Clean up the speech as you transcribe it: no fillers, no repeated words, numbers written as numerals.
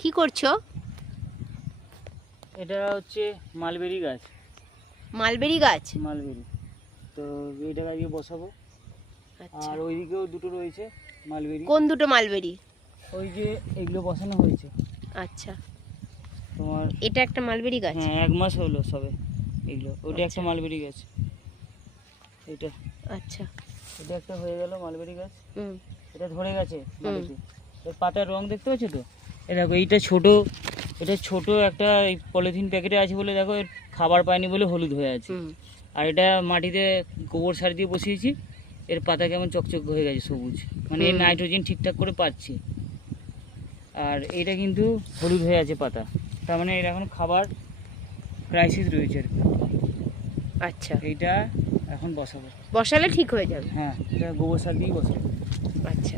কি করছো? এটা হচ্ছে মালবেরি গাছ। মালবেরি গাছ? মালবেরি। তো এটা আজকে বসাবো। আচ্ছা, আর ওইদিকেও দুটো রয়েছে মালবেরি। কোন দুটো মালবেরি? ওই যে এগুলো বসানো হয়েছে আচ্ছা, তোমার। এটা একটা মালবেরি গাছ? হ্যাঁ, 1 মাস হলো সবে এগুলো। ওটা একটা আচ্ছা। মালবেরি গাছ। এটা আচ্ছা। এটা একটা হয়ে গেল মালবেরি গাছ। হুম। এটা ধরে গেছে মাটিতে। এর পাতার রং দেখতে পাচ্ছ তো? এ দেখো, এইটা ছোট, এটা ছোট একটা পলিথিন প্যাকেটে আছে বলে দেখো, এর খাবার পায়নি বলে হলুদ হয়ে আছে। হুম। আর এটা মাটিতে গোবর সার দিয়ে বসিয়েছি, এর পাতা কেমন চকচক হয়ে গেছে সবুজ, মানে এর নাইট্রোজেন ঠিকঠাক করে পাচ্ছে। আর এটা কিন্তু হলুদ হয়ে আছে পাতা, তার মানে এর এখন খাবার ক্রাইসিস রয়েছে আর কি। আচ্ছা, এইটা এখন বসাবো। বসালে ঠিক হয়ে যাবে? হ্যাঁ, এটা গোবর সার দিয়েই বসাবো। আচ্ছা।